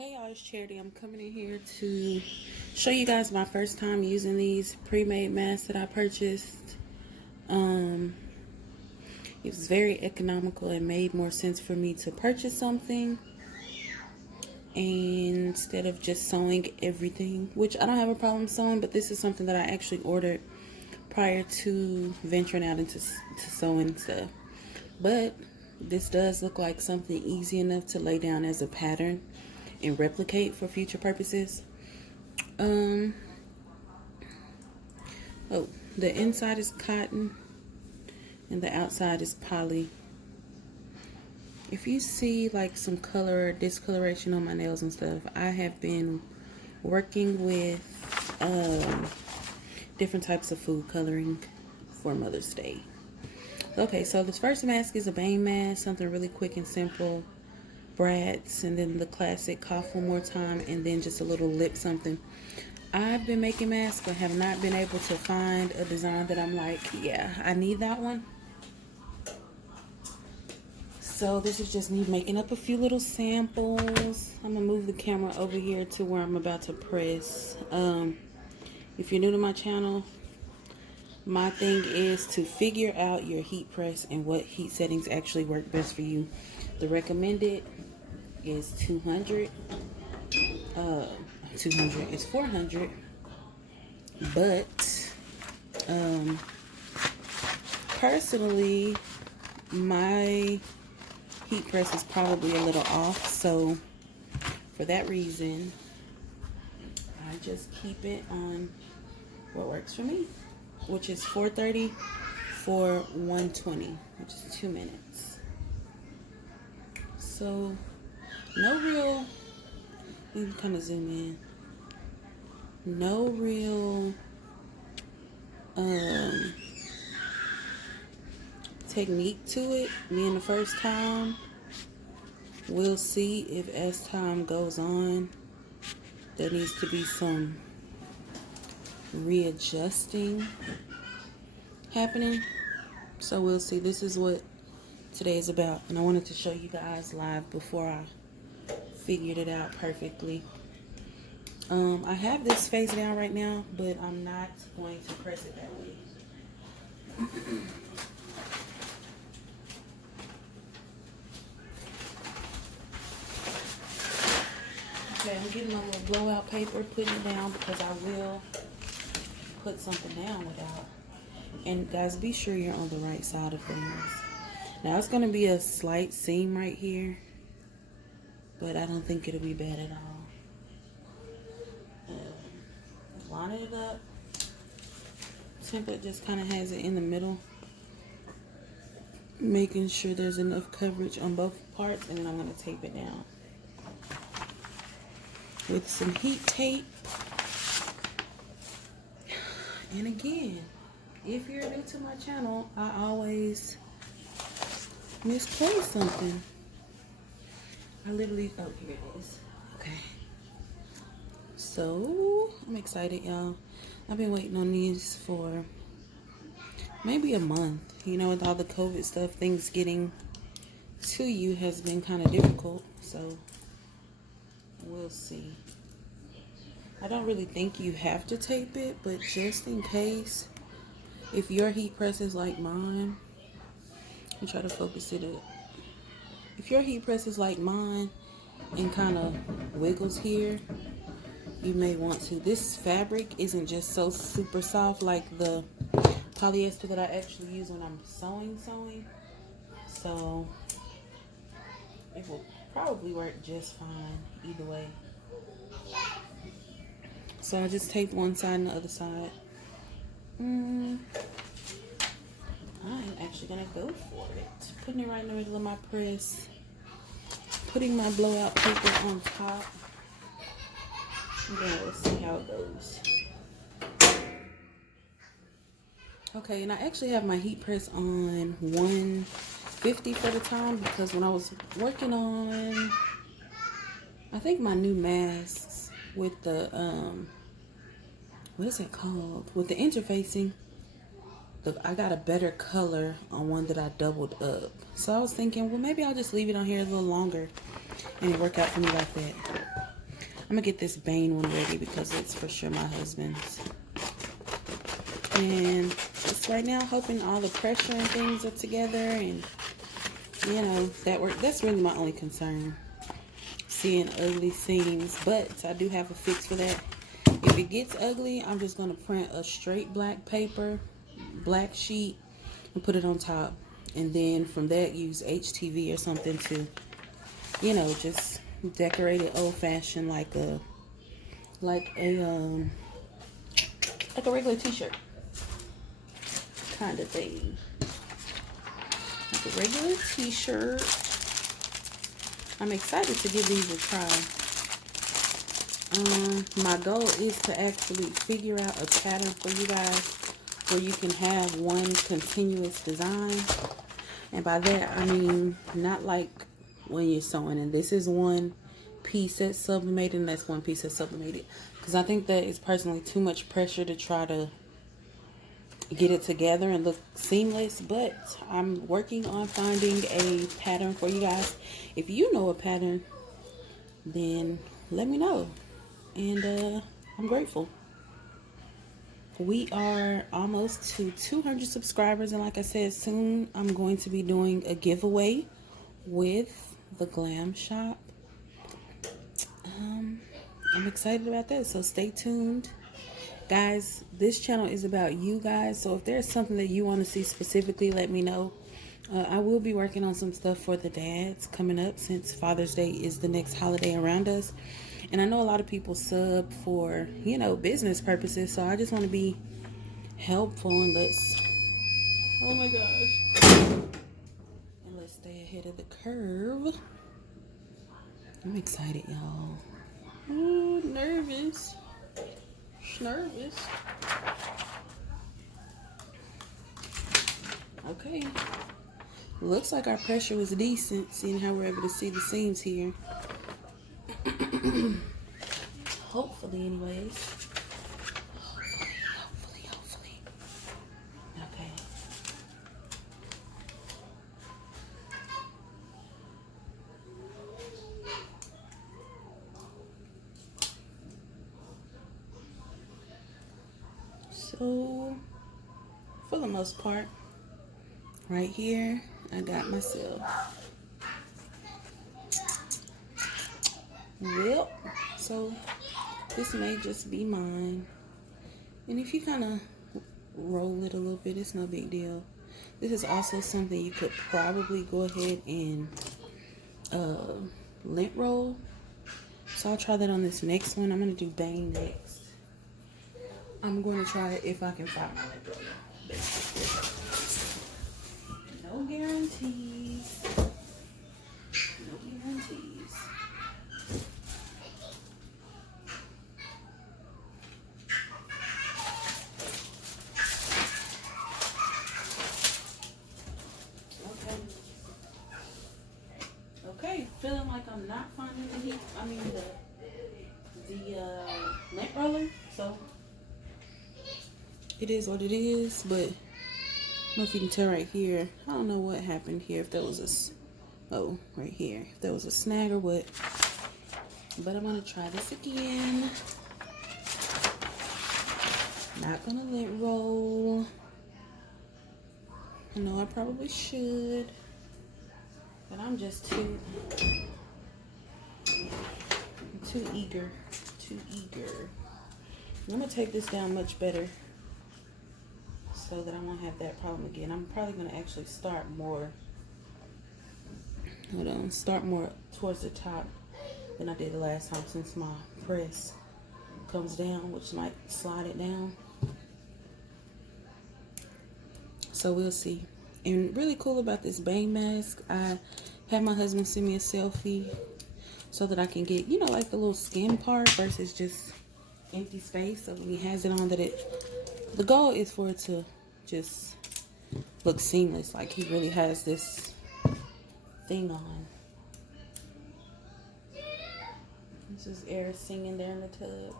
Hey y'all, it's Charity. I'm coming in here to show you guys my first time using these pre-made masks that I purchased. It was very economical and made more sense for me to purchase something instead of just sewing everything, which I don't have a problem sewing, but this is something that I actually ordered prior to venturing out into sewing stuff. But this does look like something easy enough to lay down as a pattern and replicate for future purposes. Oh, the inside is cotton and the outside is poly. If you see like some color or discoloration on my nails and stuff, I have been working with different types of food coloring for Mother's Day. Okay, so this first mask is a Bane mask, something really quick and simple. Brats, and then the classic cough one more time, and then just a little lip something. I've been making masks but have not been able to find a design that I'm like, yeah, I need that one. So this is just me making up a few little samples. I'm gonna move the camera over here to where I'm about to press. If you're new to my channel, my thing is to figure out your heat press and what heat settings actually work best for you. The recommended is 200. 200 is 400, but personally my heat press is probably a little off, so for that reason I just keep it on what works for me, which is 430 for 120, which is 2 minutes. So no real, you can kind of zoom in, no real technique to it. Being the first time, we'll see if as time goes on there needs to be some readjusting happening. So we'll see. This is what today is about, and I wanted to show you guys live before I figured it out perfectly. I have this face down right now, but I'm not going to press it that way. Okay, I'm getting a little blowout paper, putting it down because I will put something down without. And guys, be sure you're on the right side of things. Now it's going to be a slight seam right here, but I don't think it'll be bad at all. Lining it up. Template just kind of has it in the middle, making sure there's enough coverage on both parts, and then I'm going to tape it down with some heat tape. And again, if you're new to my channel, I always misplace something. I literally, oh, here it is. Okay. So, I'm excited, y'all. I've been waiting on these for maybe a month. You know, with all the COVID stuff, things getting to you has been kind of difficult. So, we'll see. I don't really think you have to tape it, but just in case, if your heat press is like mine, let me try to focus it up. If your heat press is like mine and kind of wiggles here, you may want to. This fabric isn't just so super soft like the polyester that I actually use when I'm sewing. So it will probably work just fine either way. So I just taped one side and the other side. I'm actually gonna go for it. Putting it right in the middle of my press. Putting my blowout paper on top. And then we'll see how it goes. Okay, and I actually have my heat press on 150 for the time, because when I was working on, I think my new masks with the what is it called? With the interfacing, I got a better color on one that I doubled up. So I was thinking, well, maybe I'll just leave it on here a little longer and it worked out for me like that. I'm gonna get this Bane one ready because it's for sure my husband's. And just right now, hoping all the pressure and things are together, and you know, that work. That's really my only concern. Seeing ugly seams, but I do have a fix for that. If it gets ugly, I'm just gonna print a straight black paper, black sheet, and put it on top. And then from that, use HTV or something to, you know, just decorate it old-fashioned like a regular t-shirt kind of thing. Like a regular t-shirt. I'm excited to give these a try. My goal is to actually figure out a pattern for you guys where you can have one continuous design. And by that, I mean not like when you're sewing. And this is one piece that's sublimated, and that's one piece that's sublimated. Because I think that is personally too much pressure to try to get it together and look seamless. But I'm working on finding a pattern for you guys. If you know a pattern, then let me know. And I'm grateful. We are almost to 200 subscribers, and like I said, soon I'm going to be doing a giveaway with the Glam Shop. I'm excited about that, so stay tuned. Guys, this channel is about you guys, so if there's something that you want to see specifically, let me know. I will be working on some stuff for the dads coming up, since Father's Day is the next holiday around us. And I know a lot of people sub for, you know, business purposes, so I just want to be helpful, and oh my gosh, and let's stay ahead of the curve. I'm excited, y'all. Ooh, nervous. Nervous. Okay. Looks like our pressure was decent, seeing how we're able to see the seams here. Hopefully, anyways. Hopefully. Okay. So, for the most part, right here, I got myself. Well, so this may just be mine. And if you kind of roll it a little bit, it's no big deal. This is also something you could probably go ahead and lint roll. So I'll try that on this next one. I'm going to do Bang next. I'm going to try it if I can find my lint roller, basically. No guarantees. No guarantees. Okay, feeling like I'm not finding the heat. I mean the lint roller. So it is what it is. But I don't know if you can tell right here. I don't know what happened here. If there was right here. If there was a snag or what. But I'm gonna try this again. Not gonna lint roll. I know I probably should. But I'm just too eager. I'm gonna take this down much better so that I won't have that problem again. I'm probably gonna actually start more towards the top than I did the last time, since my press comes down, which might slide it down. So we'll see. And really cool about this Bang mask, I had my husband send me a selfie so that I can get, you know, like the little skin part versus just empty space. So when he has it on, the goal is for it to just look seamless, like he really has this thing on. This is air singing there in the tub,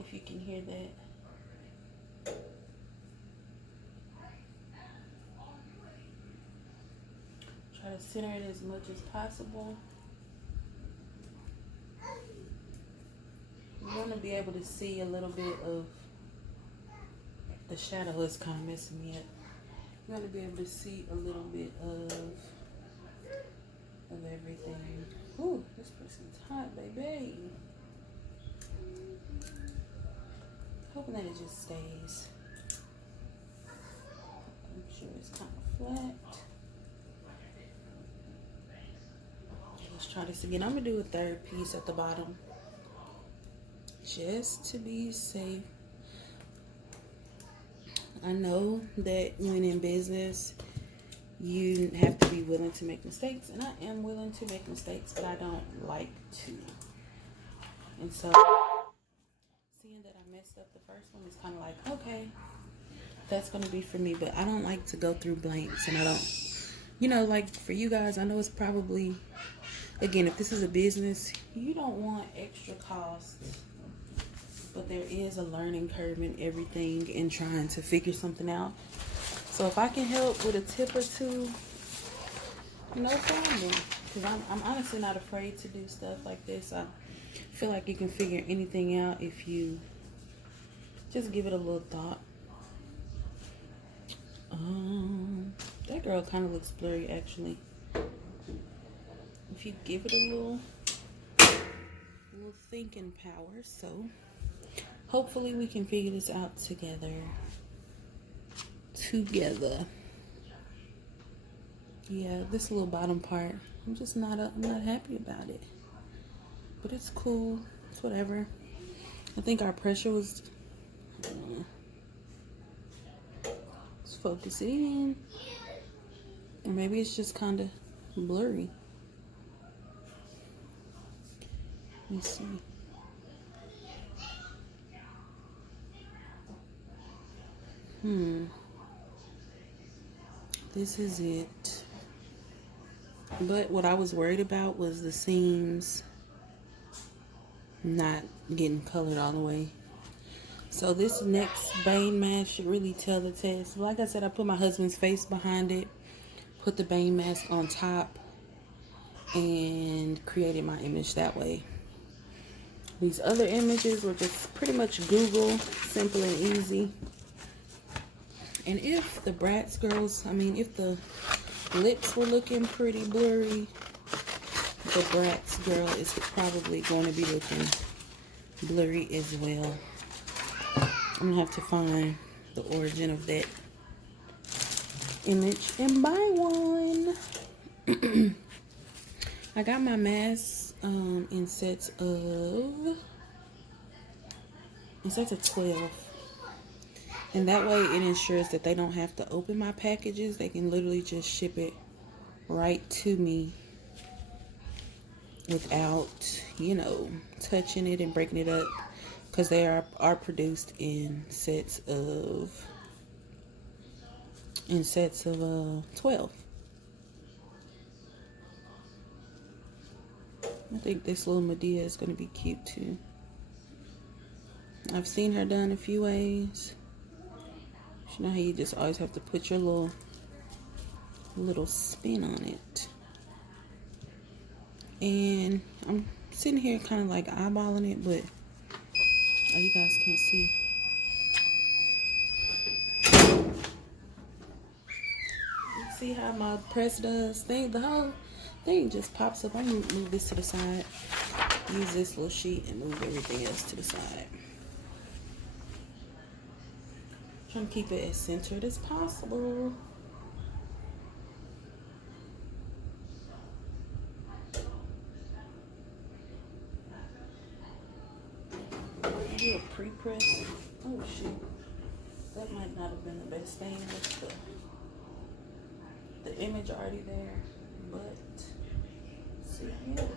if you can hear that. Try to center it as much as possible. You want to be able to see a little bit of the shadow is kind of messing me up. You want to be able to see a little bit of everything. Ooh, this person's hot, baby. Hoping that it just stays. I'm sure it's kind of flat. Let's try this again. I'm gonna do a third piece at the bottom, just to be safe. I know that when in business, you have to be willing to make mistakes, and I am willing to make mistakes, but I don't like to. And so, seeing that I messed up the first one is kind of like, okay, that's going to be for me, but I don't like to go through blanks, and I don't, you know, like for you guys, I know it's probably, again, if this is a business, you don't want extra costs, but there is a learning curve in everything and trying to figure something out. So if I can help with a tip or two, no problem. Because I'm honestly not afraid to do stuff like this. I feel like you can figure anything out if you just give it a little thought. That girl kind of looks blurry, actually. If you give it a little thinking power. So hopefully we can figure this out together. Yeah, this little bottom part, I'm not happy about it, but it's cool. It's whatever. I think our pressure was, let's focus it in, or maybe it's just kind of blurry. Let me see. This is it. But what I was worried about was the seams not getting colored all the way. So this next Bane mask should really tell the test. Like I said, I put my husband's face behind it, put the Bane mask on top, and created my image that way. These other images were just pretty much Google, simple and easy. And if the Bratz girls, if the lips were looking pretty blurry, the Bratz girl is probably going to be looking blurry as well. I'm going to have to find the origin of that image and buy one. I got my masks in sets of 12. And that way it ensures that they don't have to open my packages. They can literally just ship it right to me without, touching it and breaking it up. Because they are produced in sets of 12. I think this little Medea is going to be cute too. I've seen her done a few ways. You know how you just always have to put your little spin on it. And I'm sitting here kind of like eyeballing it, but you guys can't see. You see how my press does? The whole thing just pops up. I'm gonna move this to the side. Use this little sheet and move everything else to the side. Trying to keep it as centered as possible. Do a pre-press. Oh shoot, that might not have been the best thing with the image already there, but see here.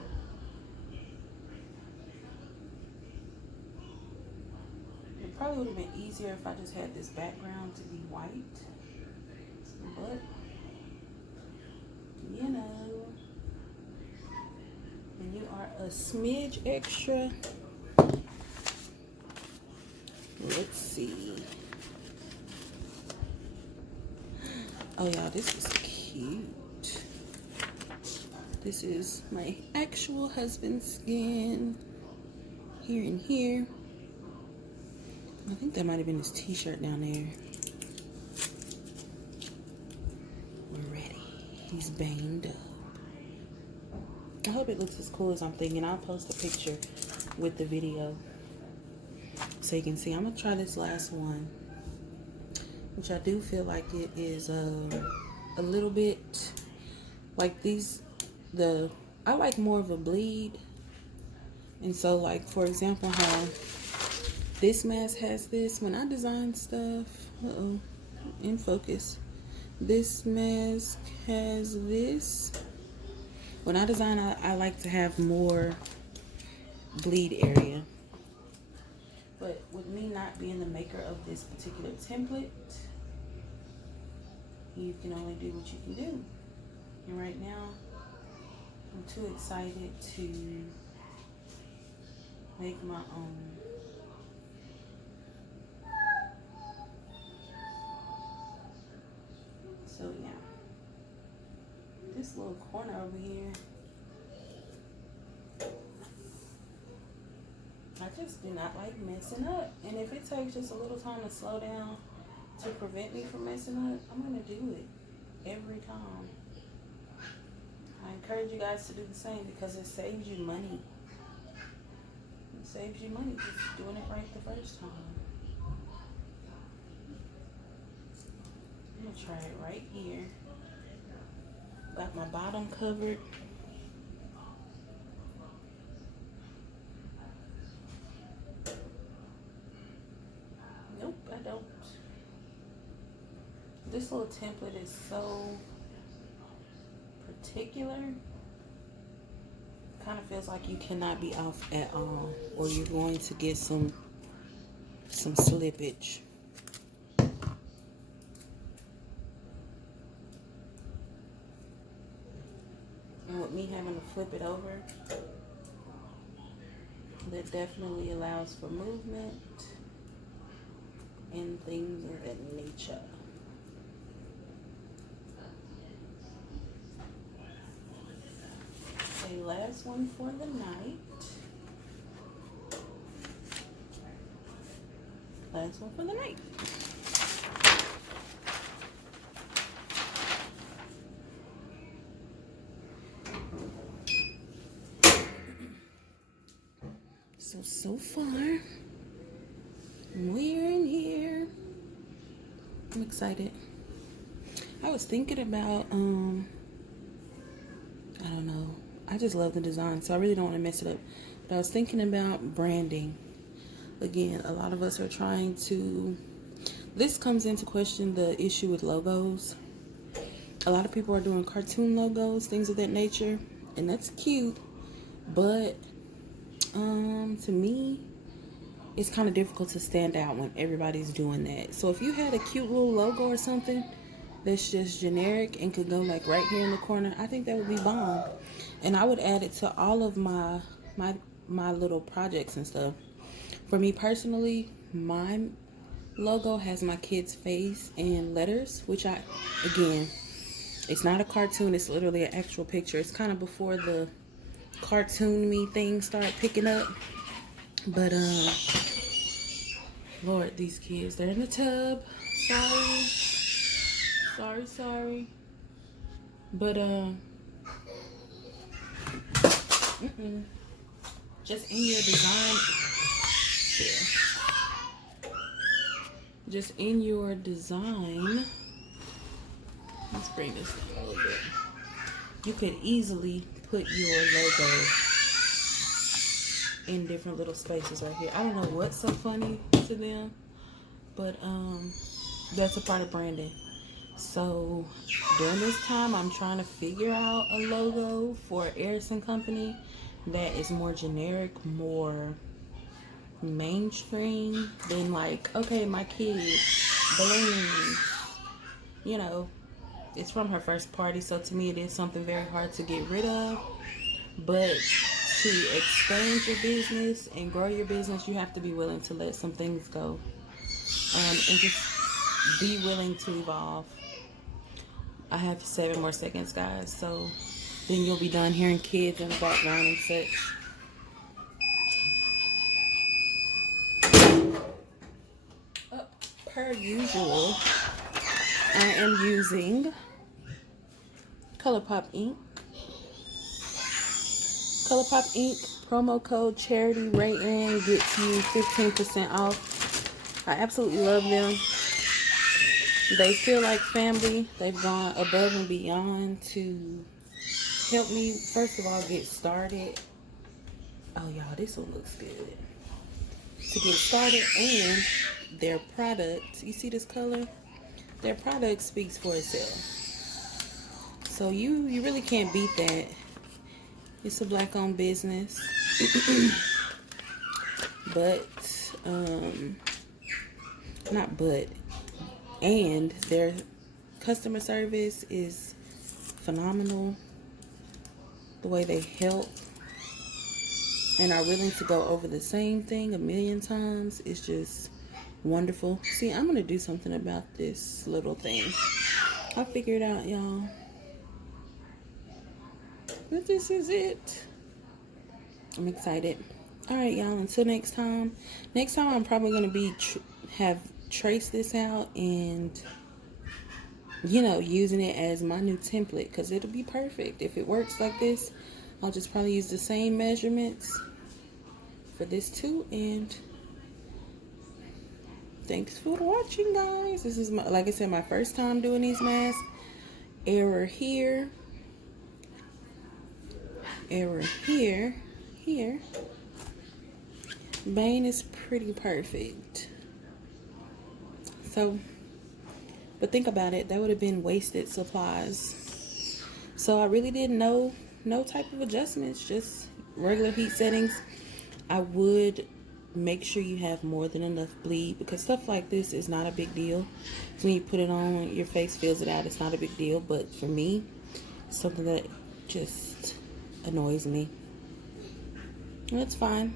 It probably would have been easier if I just had this background to be white, but when you are a smidge extra. Let's see. Oh yeah, this is cute. This is my actual husband's skin. here and here. I think that might have been his t-shirt down there. We're ready. He's banged up. I hope it looks as cool as I'm thinking. I'll post a picture with the video so you can see. I'm gonna try this last one, which I do feel like it is a little bit like these. I like more of a bleed, and so like for example how this mask has this. When I design stuff, in focus, this mask has this. When I design, I like to have more bleed area. But with me not being the maker of this particular template, you can only do what you can do. And right now, I'm too excited to make my own. So yeah, this little corner over here, I just do not like messing up. And if it takes just a little time to slow down to prevent me from messing up, I'm gonna do it every time. I encourage you guys to do the same because it saves you money. It saves you money just doing it right the first time. I'm gonna try it right here. Got my bottom covered. Nope, I don't. This little template is so particular. Kind of feels like you cannot be off at all, or you're going to get some slippage. And with me having to flip it over, that definitely allows for movement and things of that nature. Okay, last one for the night. Last one for the night. So far, we're in here. I'm excited. I was thinking about, I don't know. I just love the design, so I really don't want to mess it up. But I was thinking about branding. Again, a lot of us are trying to, this comes into question the issue with logos. A lot of people are doing cartoon logos, things of that nature, and that's cute, but to me, it's kind of difficult to stand out when everybody's doing that. So if you had a cute little logo or something that's just generic and could go like right here in the corner, I think that would be bomb. And I would add it to all of my little projects and stuff. For me personally, my logo has my kid's face and letters, which again, it's not a cartoon, it's literally an actual picture. It's kind of before the cartoon me thing start picking up. But Lord, these kids, they're in the tub. Sorry. But just in your design, let's bring this down a little bit. You could easily put your logo in different little spaces right here. I don't know what's so funny to them, but that's a part of branding. So during this time, I'm trying to figure out a logo for Airson Company that is more generic, more mainstream than like, okay, my kid, balloons, you know, it's from her first party. So to me, it is something very hard to get rid of. But to expand your business and grow your business, you have to be willing to let some things go, and just be willing to evolve. I have 7 more seconds, guys, so then you'll be done hearing kids in the background and such. per usual, I am using ColourPop ink. ColourPop ink promo code charity rating gets you 15% off. I absolutely love them. They feel like family. They've gone above and beyond to help me, first of all, get started. Oh, y'all, this one looks good. To get started, and their product, you see this color? Their product speaks for itself. So you really can't beat that. It's a black-owned business. And their customer service is phenomenal. The way they help and are willing to go over the same thing a million times is just wonderful. See, I'm gonna do something about this little thing. I'll figure it out, y'all. But this is it. I'm excited. All right, y'all, until next time. Next time I'm probably gonna be have traced this out and, you know, using it as my new template, because it'll be perfect. If it works like this, I'll just probably use the same measurements for this too. And thanks for watching, guys. This is, like I said, my first time doing these masks. Error here. Error here. Here. Bane is pretty perfect. So, but think about it, that would have been wasted supplies. So I really did no type of adjustments, just regular heat settings. I would make sure you have more than enough bleed, because stuff like this is not a big deal. When you put it on, your face feels it out, it's not a big deal. But for me, it's something that just annoys me. And it's fine,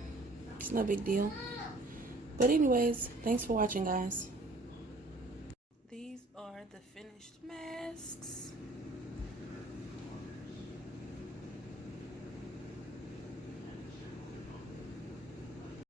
it's no big deal. But anyways, thanks for watching, guys. These are the finished masks.